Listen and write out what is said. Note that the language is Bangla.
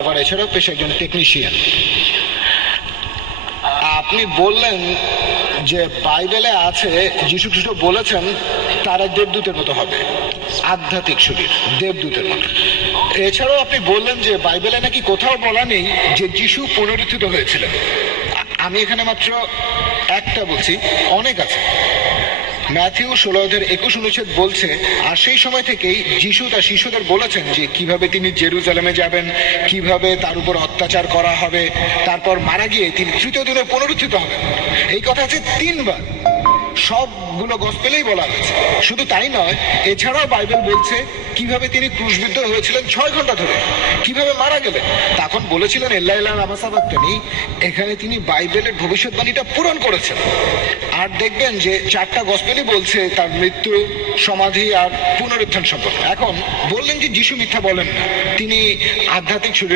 আবার এছাড়াও পেশা একজন টেকনিশিয়ান। আপনি বললেন যে বাইবেলে আছে যিশু খ্রিস্ট বলেছেন তারা দেবদূতের মতো হবে, আধ্যাত্মিক শরীর দেবদূতের মতো। এছাড়াও আপনি বললেন যে বাইবেলে নাকি কোথাও বলা নেই যে যিশু পুনরুত্থিত হয়েছিলেন। আমি এখানে মাত্র একটা বলছি, অনেক আছে। ম্যাথিউ 16:21 বলছে, আর সেই সময় থেকেই যিশু তার শিষ্যদের বলেছেন যে কিভাবে তিনি জেরুজালেমে যাবেন, কিভাবে তার উপর অত্যাচার করা হবে, তারপর মারা গিয়ে তিনি তৃতীয় দিনে পুনরুত্থিত হবেন। এই কথা আছে 3 বার, সবগুলো গসপেলেই বলা হয়েছে। শুধু তাই নয়, এছাড়াও বাইবেল বলছে কিভাবে তিনি ক্রুশবিদ্ধ হয়েছিলেন 6 ঘন্টা ধরে, কিভাবে মারা গেলেন। তখন বলেছিলেন এল্লাহ আমাসাবাক্তানি, এখানে তিনি বাইবেলের ভবিষ্যৎবাণীটা পূরণ করেছেন। আর দেখবেন যে 4টা গসপেলই বলছে তার মৃত্যু, সমাধি আর পুনরুত্থান সম্পর্কে। এখন বললেন যে যিশু মিথ্যা বলেন না, তিনি আধ্যাত্মিক শরীর